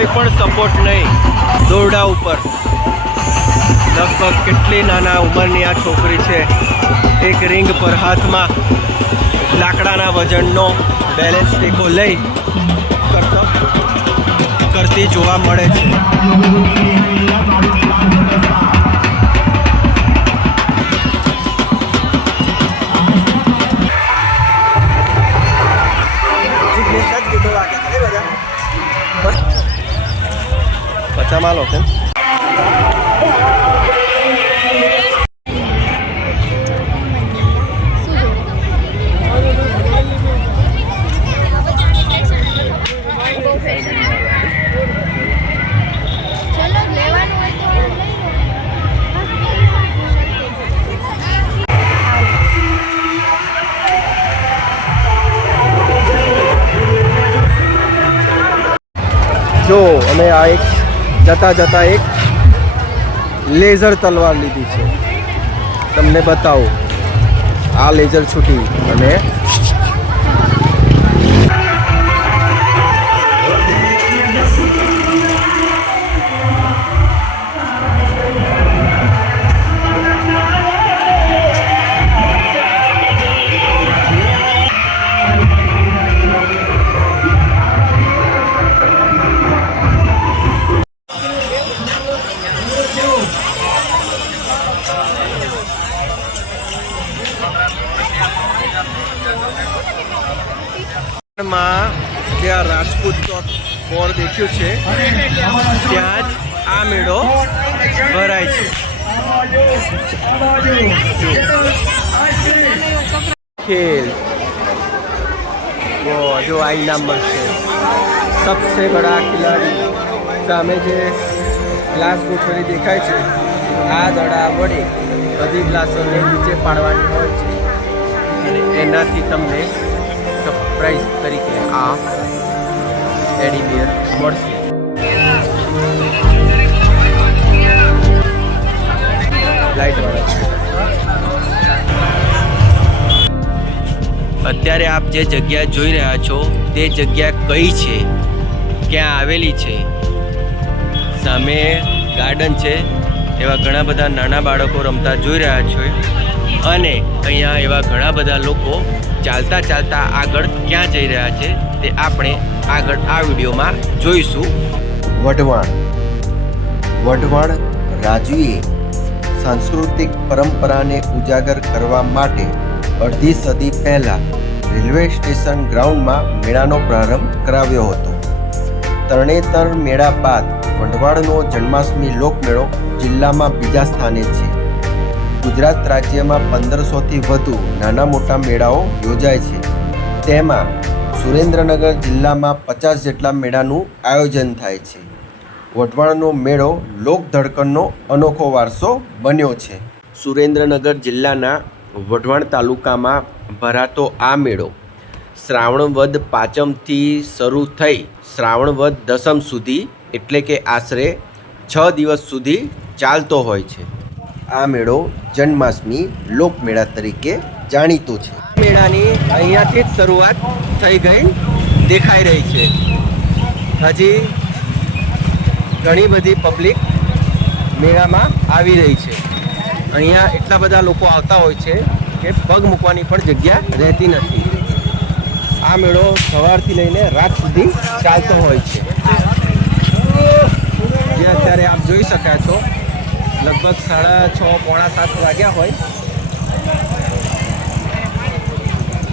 कोई पण सपोर्ट नहीं दौड़ा ऊपर। लगभग केटली नाना उमरनी आ छोकरी छे। एक रिंग पर हाथ में लाकडाना वजननो बेलेन्स टेको लई करती जोवा मळे छे। पचा मालो के जो अमे आ एक जता जता एक लेजर तलवार लीधी है। तमने बताओ आ लेजर छूटी अने જ્યાં રાજપૂત ચોક બોર્ડ દેખ્યું છે ત્યાં જ આ મેળો ભરાય છે। खेल वो जो आई नंबर से सबसे बड़ा खिलाड़ी सामे जे ग्लास गोठवणी देखाय છે આ દડા વડે બધી ગ્લાસોને નીચે પાડવાની હોય છે અને એનાથી તમને સરપ્રાઈઝ તરીકે આ ટેડી બિયર મળશે। લાઇટવાળા અત્યારે આપ જે જગ્યા જોઈ રહ્યા છો તે જગ્યા કઈ છે, ક્યાં આવેલી છે? સામે ગાર્ડન છે, એવા ઘણા બધા નાના બાળકો રમતા જોઈ રહ્યા છો અને અહીંયા એવા ઘણા બધા લોકો ચાલતા ચાલતા આગળ ક્યાં જઈ રહ્યા છે તે આપણે આગળ આ વિડીયોમાં જોઈશું। વઢવાણ રાજવીએ સાંસ્કૃતિક પરંપરાને ઉજાગર કરવા માટે અડધી સદી પહેલા રેલવે સ્ટેશન ગ્રાઉન્ડમાં મેળાનો પ્રારંભ કરાવ્યો હતો। તરણેતર મેળા બાદ વઢવાણનો જન્માષ્ટમી લોકમેળો જિલ્લામાં બીજા સ્થાને છે। ગુજરાત રાજ્યમાં 1500થી વધુ નાના મોટા મેળાઓ યોજાય છે। તેમાં સુરેન્દ્રનગર જિલ્લામાં 50 જેટલા મેળાનું આયોજન થાય છે। વઢવાણનો મેળો લોક ધડકણનો અનોખો વારસો બન્યો છે। સુરેન્દ્રનગર જિલ્લાના વઢવાણ તાલુકામાં ભરાતો આ મેળો શ્રાવણ વદ પાંચમથી શરૂ થઈ શ્રાવણ વદ દસમ સુધી એટલે કે આશરે 6 દિવસ સુધી ચાલતો હોય છે। આ મેળો જન્માષ્ટમી લોકમેળા તરીકે જાણીતો છે। મેળાની અહીંયાથી જ શરૂઆત થઈ ગઈ દેખાઈ રહી છે। હજી ઘણી બધી પબ્લિક મેળામાં આવી રહી છે। અહીંયા એટલા બધા લોકો આવતા હોય છે કે પગ મૂકવાની પણ જગ્યા રહેતી નથી। આ મેળો સવારથી લઈને રાત સુધી ચાલતો હોય છે। જે અત્યારે આપ જોઈ શક્યા છો लगभग 6:30 पौना 7 वाग्या होय।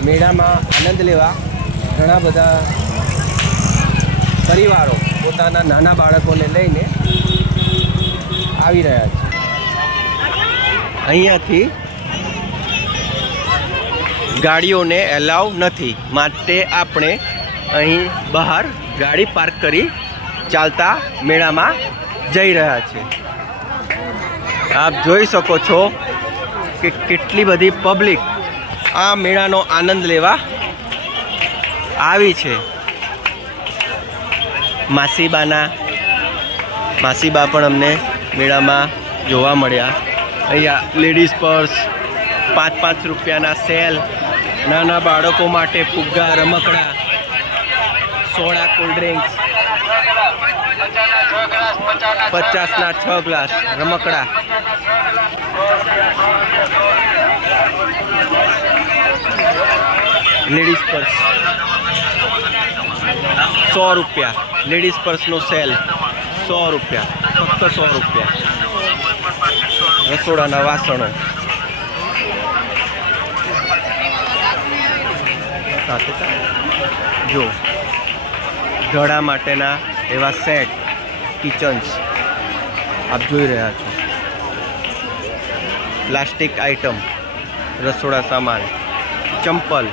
मेला में आनंद लेवा घना बधा परिवारों पोताना नाना बाळकोने लईने आवी रह्या छे। अहींयाथी गाड़ीओने एलाव नथी माटे आपणे अहीं बहार गाड़ी पार्क करी चालता मेला में जई रह्या छे। आप જોઈ શકો છો કે કેટલી બધી પબ્લિક આ મેળાનો આનંદ લેવા આવી છે। માસીબા પણ અમને મેળામાં જોવા મળ્યા। અહીંયા લેડીઝ પર્સ 5-5 રૂપિયાના સેલ, નાના બાળકો માટે ફુગ્ગા રમકડા, સોડા, કોલ્ડ ડ્રિંક્સ, 50ના 6 ગ્લાસ, રમકડા, લેડીઝ પર્સ 100 રૂપિયા, લેડીઝ પર્સનો સેલ 100 રૂપિયા, ફક્ત 100 રૂપિયા. રસોડાના વાસણો સાથે જો ઘડા માટેના એવા સેટ, કિચન્સ આપ જોઈ રહ્યા છો. પ્લાસ્ટિક આઇટમ, રસોડા સામાન, ચંપલ,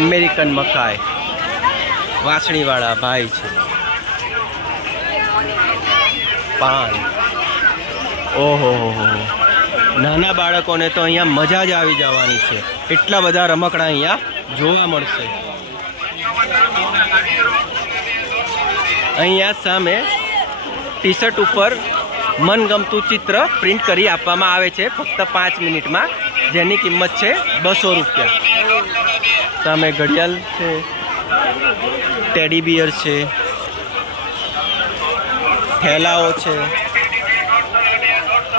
અમેરિકન મકાઈ, વાસણીવાળા ભાઈ છે, પાન. ઓહો હો, નાના બાળકોને તો અહીંયા મજા જ આવી જવાની છે. એટલા બધા રમકડા અહીંયા જોવા મળશે. અહીંયા સામે ટી શર્ટ ઉપર મનગમતું ચિત્ર પ્રિન્ટ કરી આપવામાં આવે છે ફક્ત 5 મિનિટમાં, જેની કિંમત છે 200 રૂપિયા. સામે ઘડિયાળ છે, ટેડી બિયર છે, થેલાઓ છે.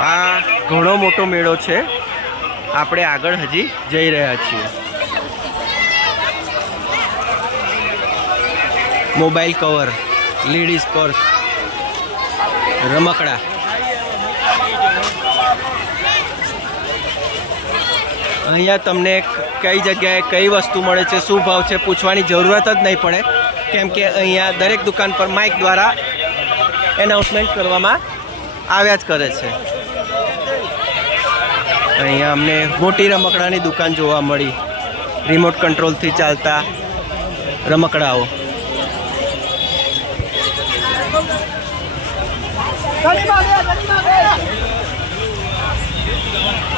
આ ઘણો મોટો મેળો છે. આપણે આગળ હજી જઈ રહ્યા છીએ. મોબાઈલ કવર, લેડીઝ પર્સ, રમકડા. અહીંયા તમને કઈ જગ્યાએ કઈ વસ્તુ મળે છે, શું ભાવ છે પૂછવાની જરૂરત જ નહીં પડે, કેમ કે અહીંયા દરેક દુકાન પર માઇક દ્વારા એનાઉન્સમેન્ટ કરવામાં આવ્યા જ કરે છે. અહીંયા અમને મોટી રમકડાની દુકાન જોવા મળી, રિમોટ કંટ્રોલથી ચાલતા રમકડાઓ.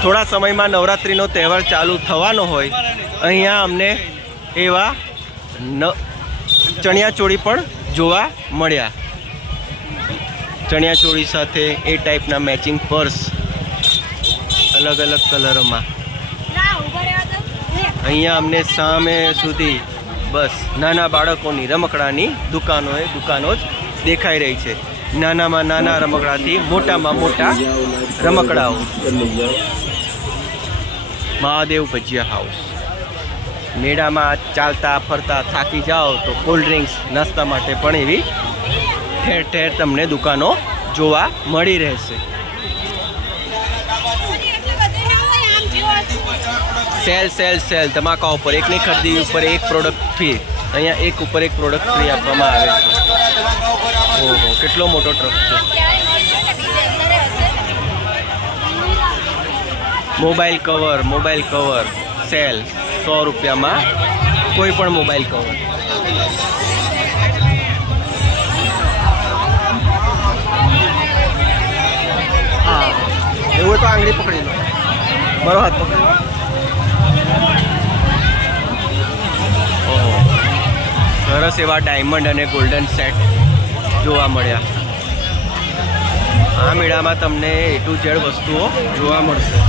થોડા સમયમાં નવરાત્રિનો તહેવાર ચાલુ થવાનો હોય, અહીંયા અમને એવા ચણિયાચોળી પણ જોવા મળ્યા. ચણિયાચોળી સાથે એ ટાઈપના મેચિંગ પર્સ અલગ અલગ કલરોમાં. અહીંયા અમને સામે સુધી બસ નાના બાળકોની રમકડાની દુકાનો જ દેખાઈ રહી છે. નાનામાં નાના રમકડાથી મોટામાં મોટા રમકડાઓ. મહાદેવ ભજીયા હાઉસ. મેળામાં ચાલતા ફરતા થાકી જાઓ તો કોલ્ડ ડ્રિંક્સ, નાસ્તા માટે પણ એવી ઠેર ઠેર તમને દુકાનો જોવા મળી રહેશે. સેલ ધમાકા ઉપર એકની ખરીદી ઉપર એક પ્રોડક્ટ ફ્રી. અહીંયા એક ઉપર એક પ્રોડક્ટ ફ્રી આપવામાં આવે છે. ઓહો, કેટલો મોટો ટ્રક છે. મોબાઈલ કવર સેલ 100 રૂપિયામાં કોઈ પણ મોબાઈલ કવર. હા, એવું તો આંગળી પકડી લો, મારો હાથ પકડી લો. ઓહો, સરસ એવા ડાયમંડ અને ગોલ્ડન સેટ જોવા મળ્યા. આ મેળામાં તમને A to Z વસ્તુઓ જોવા મળશે.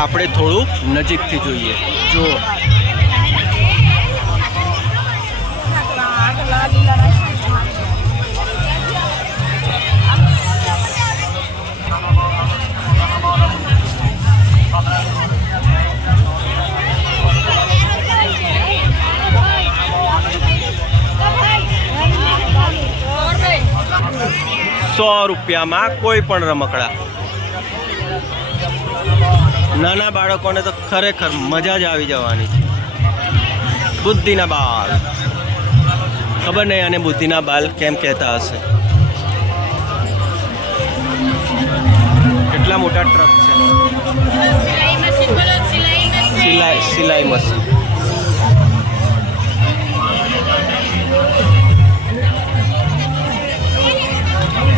આપણે થોડું નજીકથી જોઈએ. જો ₹100 કોઈ પણ રમકડા. નાના બાળકોને તો ખરેખર મજા જ આવી જવાની છે. બુદ્ધિના બાલ, ખબર નહીં આને બુદ્ધિના બાલ કેમ કહેતા હશે. કેટલા મોટા ટ્રક છે. સિલાઈ મશીન.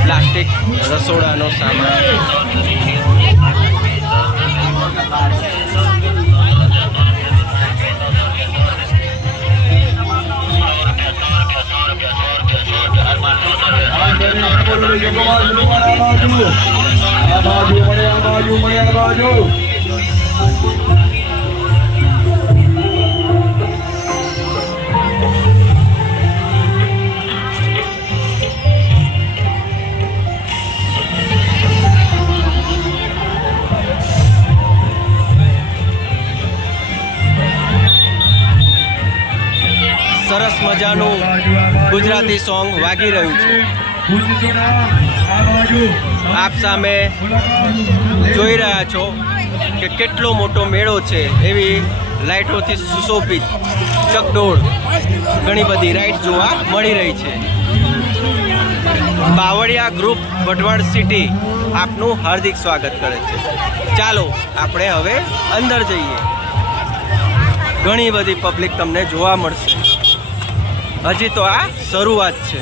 પ્લાસ્ટિક રસોડાનો સામાન. સરસ મજાનું ગુજરાતી સોંગ વાગી રહ્યું છે. આપ સામે જોઈ રહ્યા છો કે કેટલો મોટો મેળો છે. એવી લાઇટોથી સુશોભિત ચકડોળ ઘણી બધી રાઇડ જોવા મળી રહી છે. બાવળિયા ગ્રુપ વઢવાણ સિટી આપનું હાર્દિક સ્વાગત કરે છે. ચાલો આપણે હવે અંદર જઈએ. ઘણી બધી પબ્લિક તમને જોવા મળશે. હજી તો આ શરૂઆત છે.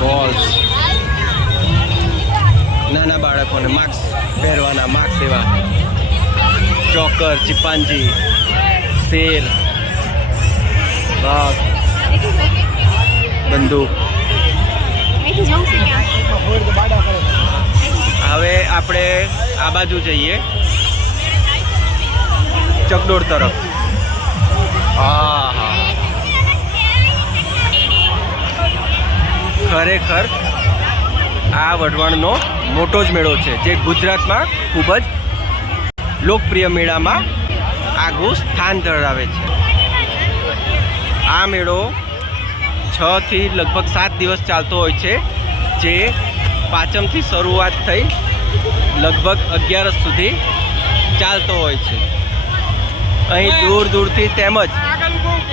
બોલ્સ, નાના બાળકોને માસ્ક પહેરવાના, માસ્ક એવા ચોકર, ચિંપાંજી, શેર, વાઘ, બંદૂક. હવે આપણે આ બાજુ જઈએ ચકડોળ તરફ. હા, ખરેખર આ વઢવાણનો મોટો જ મેળો છે, જે ગુજરાતમાં ખૂબ જ લોકપ્રિય મેળામાં આગવું સ્થાન ધરાવે છે. આ મેળો 6 થી લગભગ 7 દિવસ ચાલતો હોય છે, જે પાંચમથી શરૂઆત થઈ લગભગ 11 સુધી ચાલતો હોય છે. અહીં દૂર દૂરથી તેમજ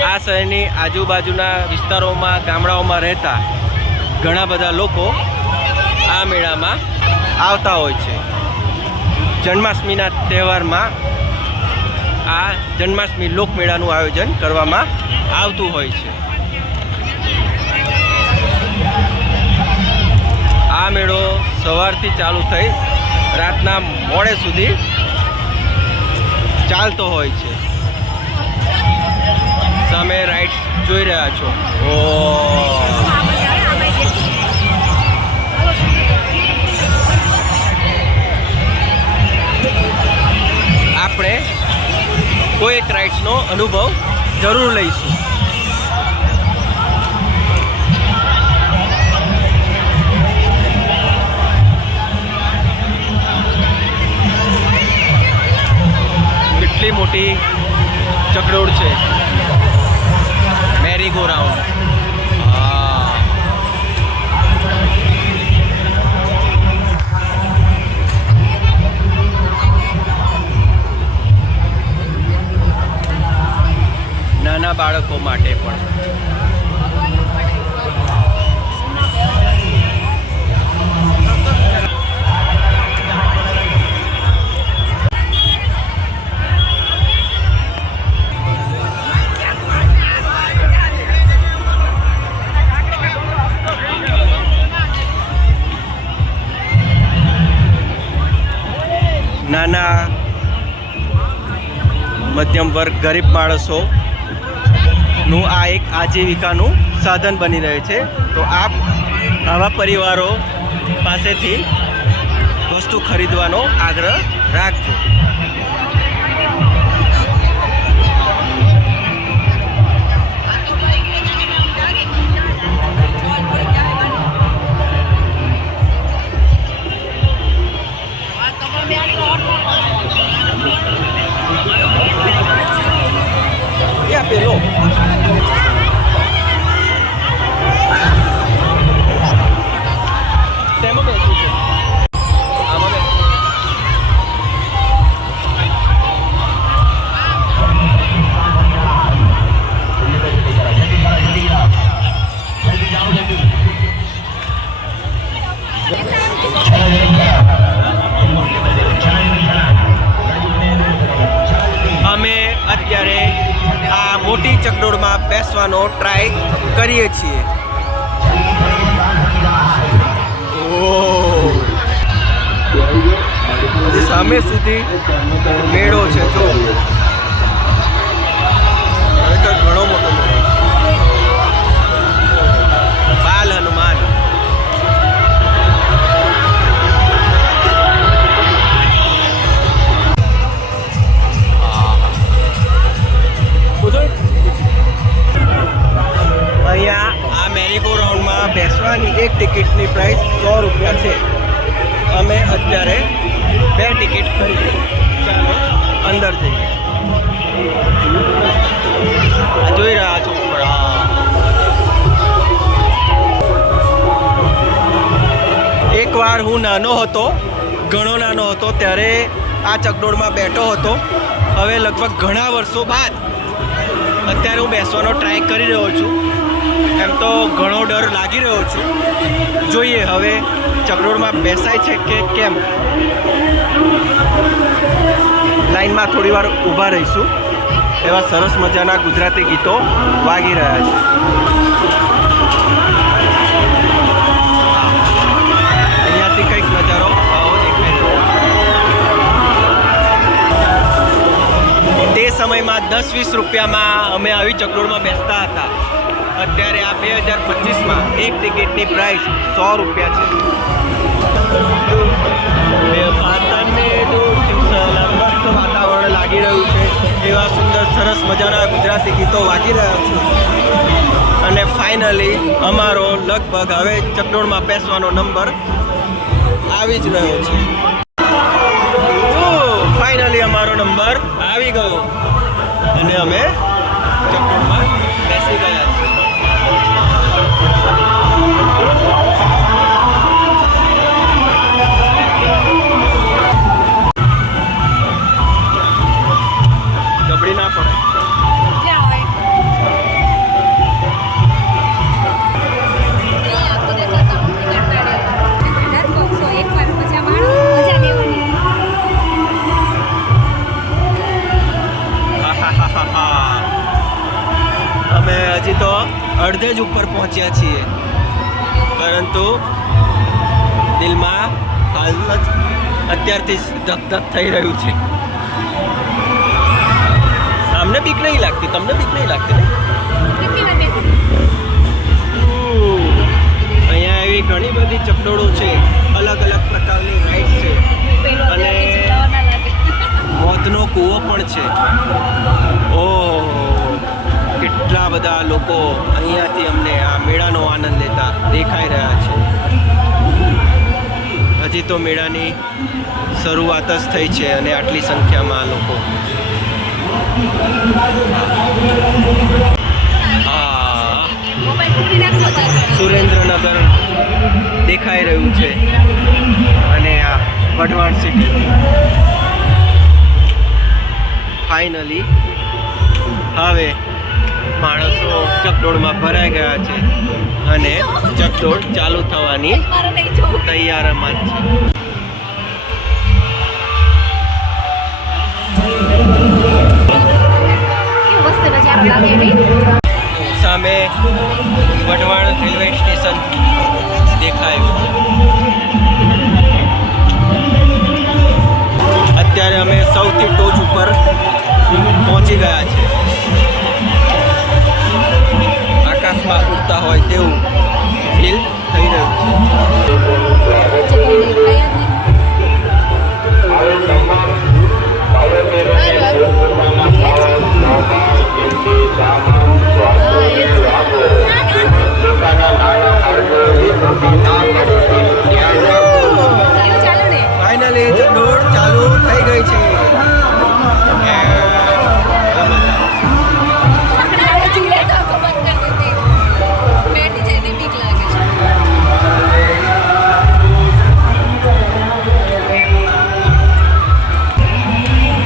આ શહેરની આજુબાજુના વિસ્તારોમાં, ગામડાઓમાં રહેતા ઘણા બધા લોકો આ મેળામાં આવતા હોય છે. જન્માષ્ટમીના તહેવારમાં આ જન્માષ્ટમી લોકમેળાનું આયોજન કરવામાં આવતું હોય છે. આ મેળો સવારથી ચાલુ થઈ રાતના મોડે સુધી ચાલતો હોય છે. સામે રાઇડ્સ જોઈ રહ્યા છો. આપણે કોઈ એક રાઇડ્સનો અનુભવ જરૂર લઈશું. કેટલી મોટી ચકડોળ છે. મેરી ગો રાઉન્ડ. નાના બાળકો માટે પણ. નાના મધ્યમ વર્ગ, ગરીબ માણસો નું આ એક આજીવિકાનું સાધન બની રહે છે. તો આપ આવા પરિવારો પાસેથી વસ્તુ ખરીદવાનો આગ્રહ રાખજો. પેલો મોટી ચકડોળમાં બેસવાનો ટ્રાય કરીએ છીએ. ઓહ, હજી સામે સુધી મેળો છે. જો ખરેખર ઘણો મોટો મેળો છે. બાલ હનુમાન. અહીંયા આ મેરીગો રાઉન્ડમાં બેસવાની એક ટિકિટની પ્રાઇસ 100 રૂપિયા છે. અમે અત્યારે 2 ટિકિટ ખરીદી. ચાલો અંદર જઈએ. આ જોઈ રહ્યા છો ઉપર. એકવાર હું નાનો હતો, ઘણો નાનો હતો, ત્યારે આ ચકડોળમાં બેઠો હતો. હવે લગભગ ઘણા વર્ષો બાદ અત્યારે હું બેસવાનો ટ્રાય કરી રહ્યો છું. એમ તો ઘણો ડર લાગી રહ્યો છે. જોઈએ હવે ચકડોળમાં બેસાય છે કે કેમ. લાઈનમાં થોડી વાર ઊભા રહીશું. એવા સરસ મજાના ગુજરાતી ગીતો વાગી રહ્યા છે. અહીંયાથી કંઈક નજારો આવો દેખાઈ રહ્યો છે. તે સમયમાં 10-20 રૂપિયામાં અમે આવી ચકડોળમાં બેસતા હતા. અત્યારે આ 2025માં એક ટિકિટની પ્રાઇસ 100 રૂપિયા છે. મસ્ત વાતાવરણ લાગી રહ્યું છે. એવા સુંદર સરસ મજાના ગુજરાતી ગીતો વાગી રહ્યા છે. અને ફાઇનલી અમારો લગભગ હવે ચકડોળમાં બેસવાનો નંબર આવી જ રહ્યો છે. ફાઇનલી અમારો નંબર આવી ગયો અને અમે ચકડોળમાં બેસી ગયા છીએ. ગબડી ના પડે. અમે હજી તો અડધે જ ઉપર પહોંચ્યા છીએ, પરંતુ દિલમાં હાલ જ અત્યારથી જ ધક ધક થઈ રહ્યું છે. અમને બીક નહીં લાગતી, તમને બીક નહીં લાગતી ને? અહીંયા એવી ઘણી બધી ચકડોળો છે, અલગ અલગ પ્રકારની રાઈડ છે અને મોતનો કૂવો પણ છે. ઓહ, કેટલા બધા લોકો અહીંયાથી અમને આ મેળાનો આનંદ લેતા દેખાઈ રહ્યા છે. હજી તો મેળાની શરૂઆત જ થઈ છે અને આટલી સંખ્યામાં લોકો. હા, સુરેન્દ્રનગર દેખાઈ રહ્યું છે અને આ વઢવાણ સિટી. ફાઇનલી હવે માણસો ચકડોળમાં ભરાઈ ગયા છે અને ચકડોળ ચાલુ થવાની તૈયારીમાં છે. સામે વઢવાણ રેલવે સ્ટેશન દેખાયું. અત્યારે અમે સૌથી ટોચ ઉપર પહોંચી ગયા છે. આકાશમાં ઉડતા હોય તેવું ફીલ થઈ રહ્યું ફાઇનલી ચકડોળ ચાલુ થઈ ગઈ છે.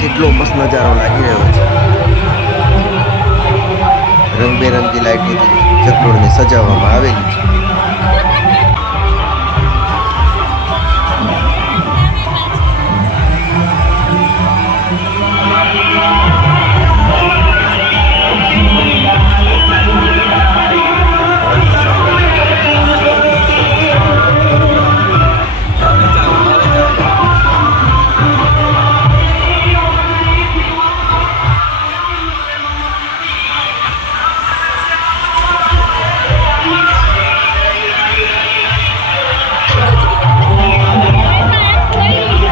કેટલો મસ્ત નજારો લાગી રહ્યો છે. રંગબેરંગી લાઇટોથી ચકડોળને સજાવવામાં આવેલી છે.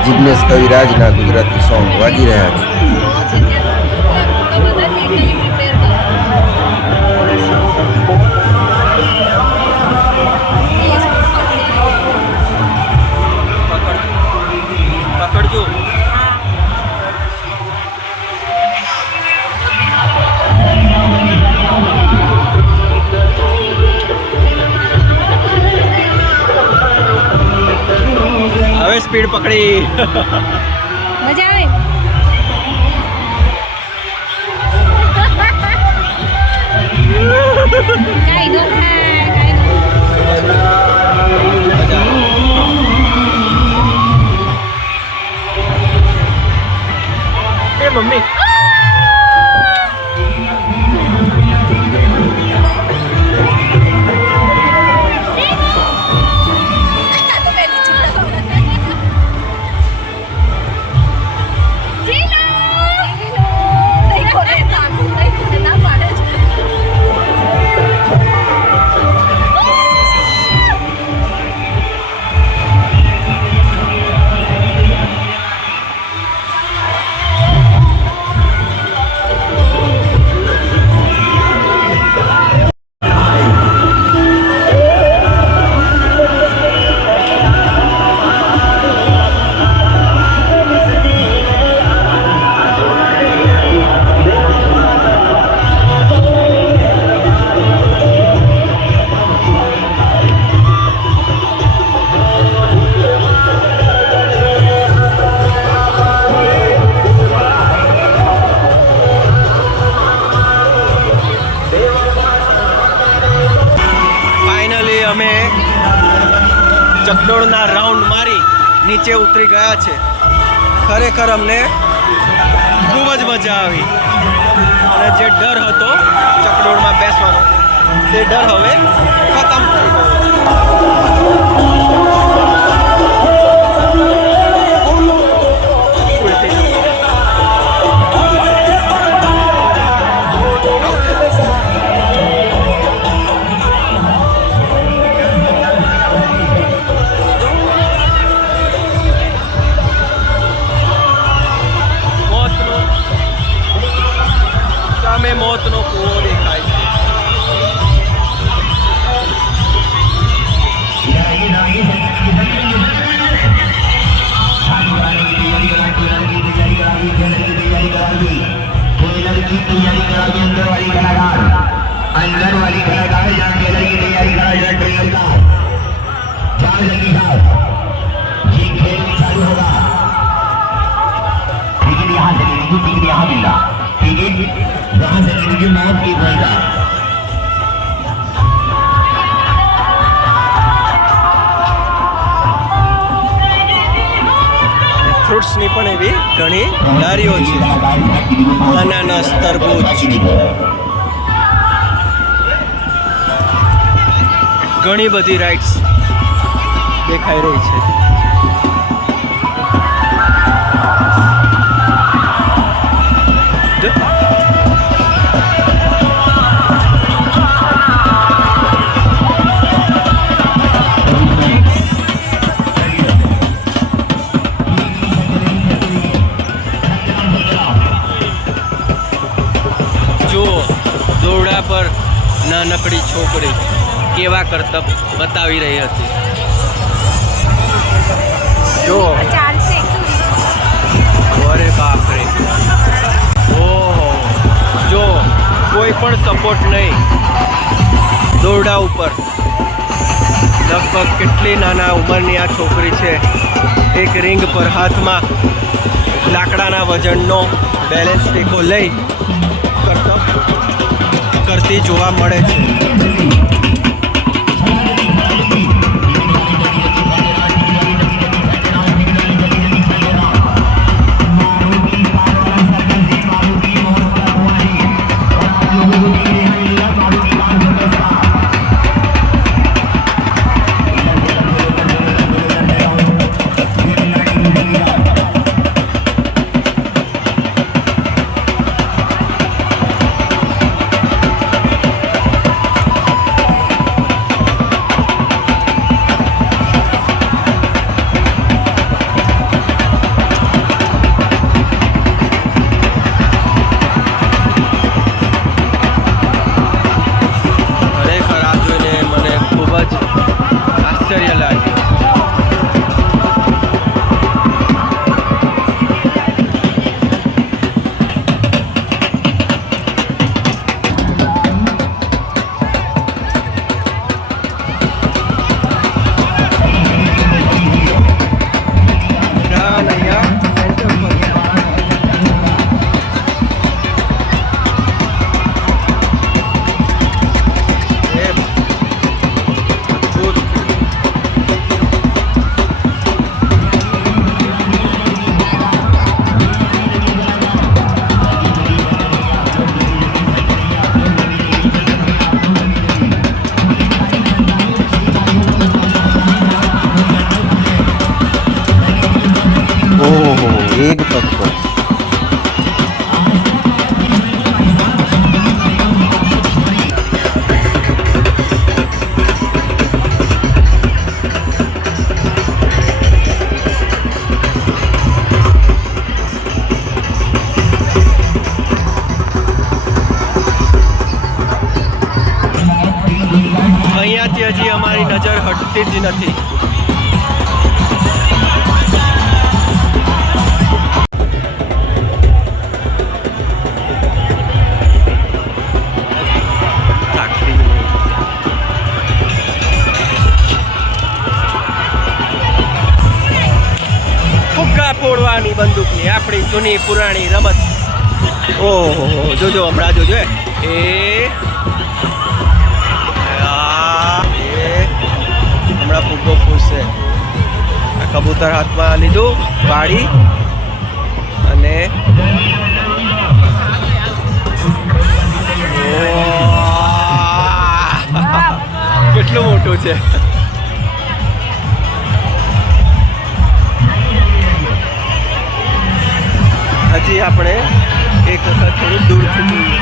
જિગ્નેશ કવિરાજના ગુજરાતી સોંગ વાગી રહ્યા છે. પકડજો. હવે સ્પીડ પકડી. મજા આવે. કાઈ નો થાય, કાઈ નો. એ મમ્મી અમે ચકડોળના રાઉન્ડ મારી નીચે ઉતરી ગયા છે. ખરેખર અમને ખૂબ જ મજા આવી અને જે ડર હતો ચકડોળમાં બેસવાનો તે ડર હવે ખતમ થઈ ગયો. મોતનો કૂવો દેખાય છે. अंदर वाली कलाकार जहाँ टेलर की तैयारी करा जाए ट्रेलर का चार जल्दी साहब ये खेल चालू होगा. टिकट यहाँ से लेने की टिकट यहाँ मिला टिकट वहाँ से लेने की मौत की भूमिका. ફ્રૂટ્સની પણ એવી ઘણી લારીઓ છે. અનાનસ, તરબૂચ, ઘણી બધી રાઇડ્સ દેખાઈ રહી છે. દોરડા પર નાનકડી છોકરી કેવા કરતબ બતાવી રહી હતી. જો અરે બાપ રે, ઓહો, જો કોઈ પણ સપોર્ટ નહીં દોરડા ઉપર. લગભગ કેટલી નાના ઉંમરની આ છોકરી છે. એક રિંગ પર હાથમાં લાકડાના વજનનો બેલેન્સ ટેકો લઈ કરતબ કરતી જોવા મળે છે. ઘટતી જ નથી. ફુગ્ગા ફોડવાની બંદૂકની આપણી જૂની પુરાણી રમત. ઓહો જોજો હમણાં જોજો એ હમણાં ફુગ્ગો ફૂટશે. આ કબૂતર હાથમાં લીધું પાડી અને કેટલું મોટું છે. હજી આપણે એક વખત થોડું દૂરથી જોઈએ.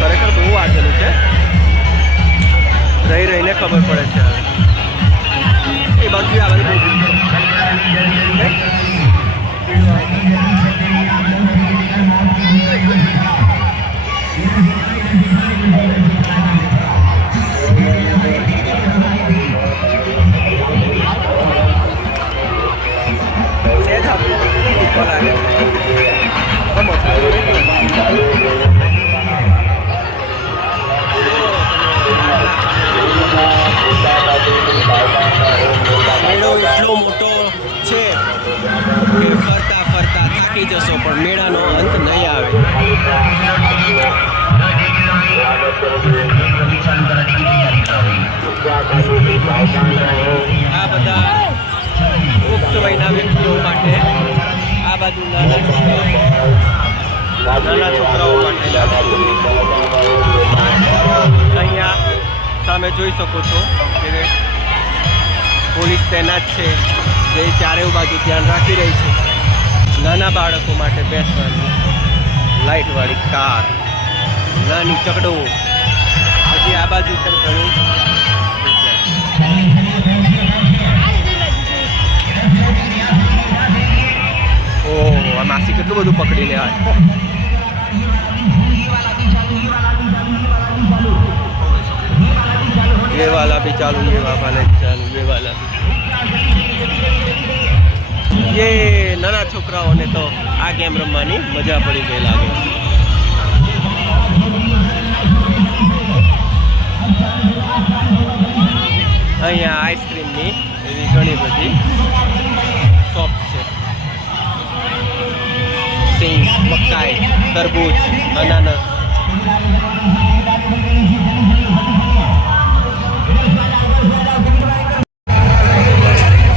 ખરેખર બહુ આગળ છે. રહી રહીને ખબર પડે છે. હવે એ બાજુ આવે મેળો એટલો મોટો છે કે ફરતા ફરતા થાકી જશો પણ મેળાનો અંત નહીં આવે. આ બધા પુખ્ત વયના વ્યક્તિઓ માટે, આ બાજુ નાના છોકરાઓ માટે. અહીંયા સામે જોઈ શકો છો કે પોલીસ તૈનાત છે જે ચારેય બાજુ ધ્યાન રાખી રહી છે. નાના બાળકો માટે બેસવાની લાઇટવાળી કાર, નાની ચકડો. હજી આ બાજુ પણ ઘણી ઓહ આ માસી કેટલું બધું પકડીને આવે. ये वाला भी चालू, ये वाला भी चालू, ये वाला भी. ये નાના છોકરાઓને તો આ ગેમ રમવાની મજા પડી ગઈ લાગે. અહીંયા આઈસ્ક્રીમની એવી ઘણી બધી શોપ છે. સિંગ, મકાઈ, તરબૂચ, અનાનસ.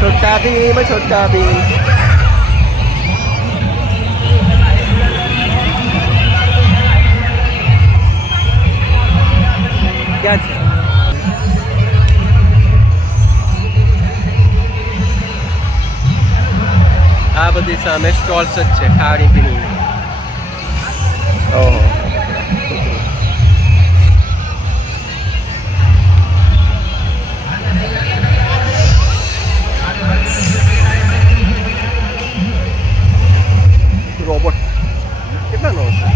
छोटा भीम छोटा भीम. क्या છે? આ બધી સામે સ્ટોલ્સ જ છે ખાણી પીણી. ઓહો રોબોટ કેટલાનો હશે?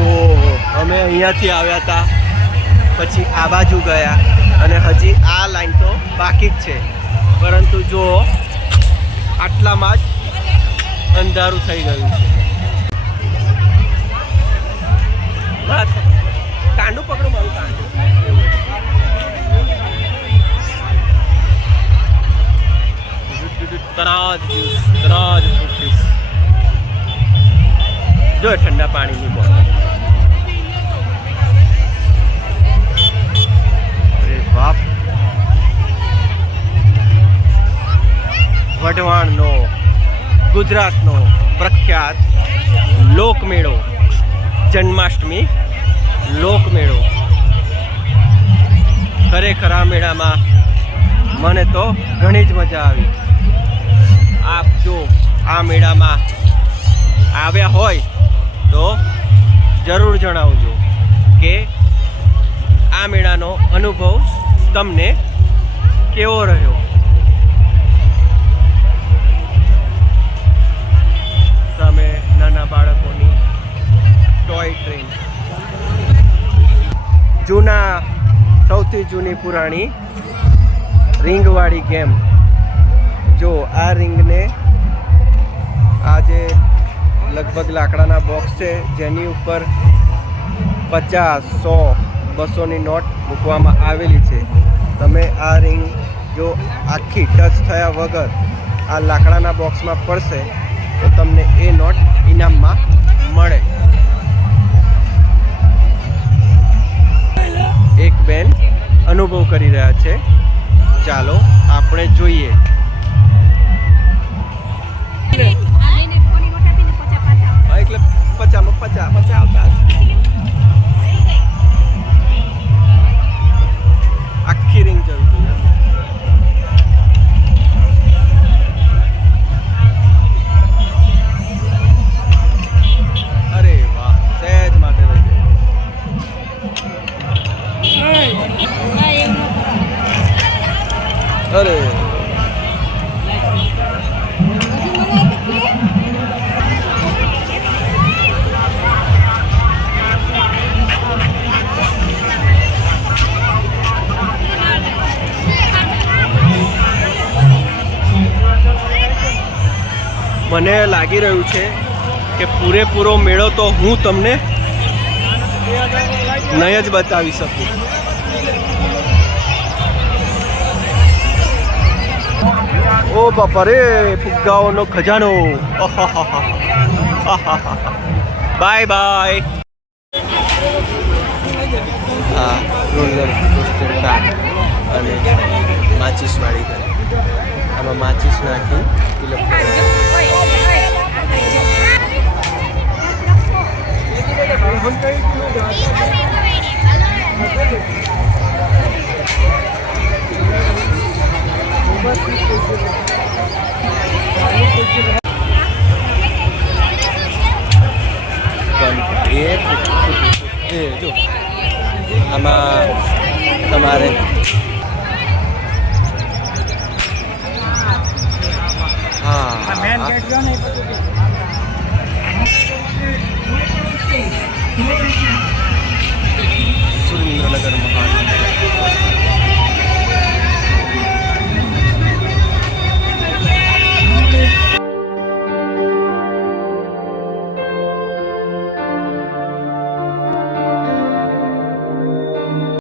ઓહો અમે અહીંયાથી આવ્યા હતા, પછી આ બાજુ ગયા અને હજી આ લાઈન તો બાકી જ છે. પરંતુ જો આટલામાં જ અંધારું થઈ ગયું છે. કાંડું પકડો મારું કાંડું. તરાજ ફૂટીશ. જો ઠંડા પાણીની બોટલ. અરે બાપ. વઢવાણનો ગુજરાતનો પ્રખ્યાત લોકમેળો, જન્માષ્ટમી લોકમેળો. ખરેખર આ મેળામાં મને તો ઘણી જ મજા આવી. આપ જો આ મેળામાં આવ્યા હોય તો જરૂર જણાવજો કે આ મેળાનો અનુભવ તમને કેવો રહ્યો. બાળકોની ટોય ટ્રેન. સૌથી જૂની પુરાણી રિંગવાળી ગેમ. જો આ રિંગને આ જે લગભગ લાકડાના બોક્સ છે જેની ઉપર 50, 100, 200ની નોટ મૂકવામાં આવેલી છે. તમે આ રિંગ જો આખી ટચ થયા વગર આ લાકડાના બોક્સમાં પડશે તો તમને એ નોટ ઇનામમાં મળે. એક બેન અનુભવ કરી રહ્યા છે, ચાલો આપણે જોઈએ. એટલે 50 આવતા આખી રિંગ જવી જોઈએ. અરે વાહ, સહેજ માટે રહી જાય. અરે મને લાગી રહ્યું છે કે પૂરેપૂરો મેળો તો હું તમને નહીં જ બતાવી શકું. ઓ બાપા રે, ફુગ્ગાઓનો ખજાનો. Bye bye. આ રોલર કોસ્ટર કાર અને માચીસવાળી ઘર. આમાં માચીસ નાખી જો આમાં તમારે હા